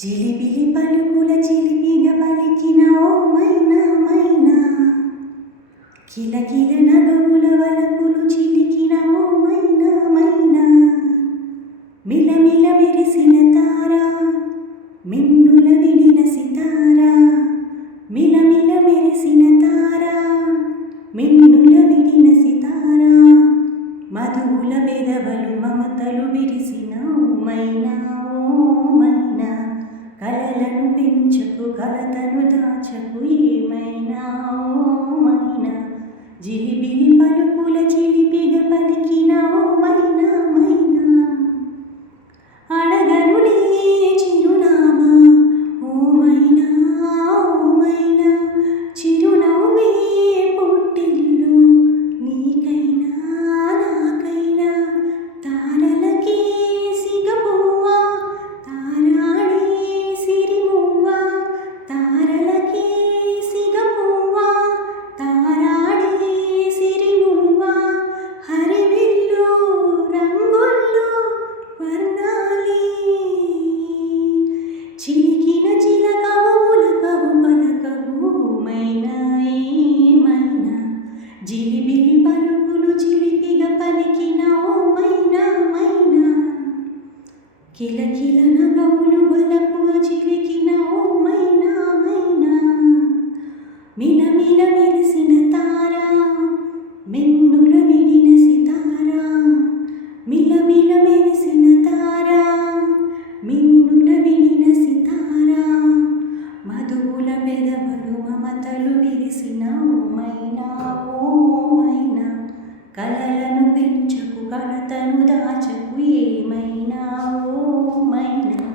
చిలిపిలి పలుకుల చిలిపిగా పలికిన ఓ మైనా మైనా, కిలకిల నగముల వలపులు చిలికిన ఓ మైనా మైనా, మిలమిల మెరిసిన తారా మిన్నుల విడిన సితారా, మిలమిల మెరిసిన తారా మిన్నుల విడిన సితారా, మధువుల పెదవులు మమతలు విరిసిన ఓ మైనా ఓ మైనా, కలలను పెంచకు కలతను దాచకు ఏమైనా ఓ మైనా, జిలిబిలి పలుకుల చిలిపిగా పలికిన ఓ మైనా మైనా, అడగనులే చిరునామా ఓ మైనా ఓ మైనా, చిరునవ్వే పుట్టిల్లు నీకైనా నాకైనా, తారలకే సిగపువ్వా తారాడే సిరిమువ్వా, తారలకే సిగపువ్వా తారాడే సిరిమువ్వా, హరివిల్లు రంగుల్లో వర్ణాలే, చిలికిన చిలకవు ఉలకవు పలకవు మైనా ఏమైనా, జిలిబిలి పలుకులు చిలిపిగా పలికిన ఓ మైనా మైనా, కిలకిల నగములు వలపు చిలికిన ఓ మైనా మైనా, మిలమిల మెరిసిన తారా మిన్నుల విడిన సితారా, మిలమిల మెరిసిన తారా మిన్నుల విడిన సితారా, మధువుల పెదవులు మమతలు విరిసిన ఓ మైనా ఓ మైనా, కలలను పెంచకు కలతను దాచకు ఏమైనా ఓ మైనా.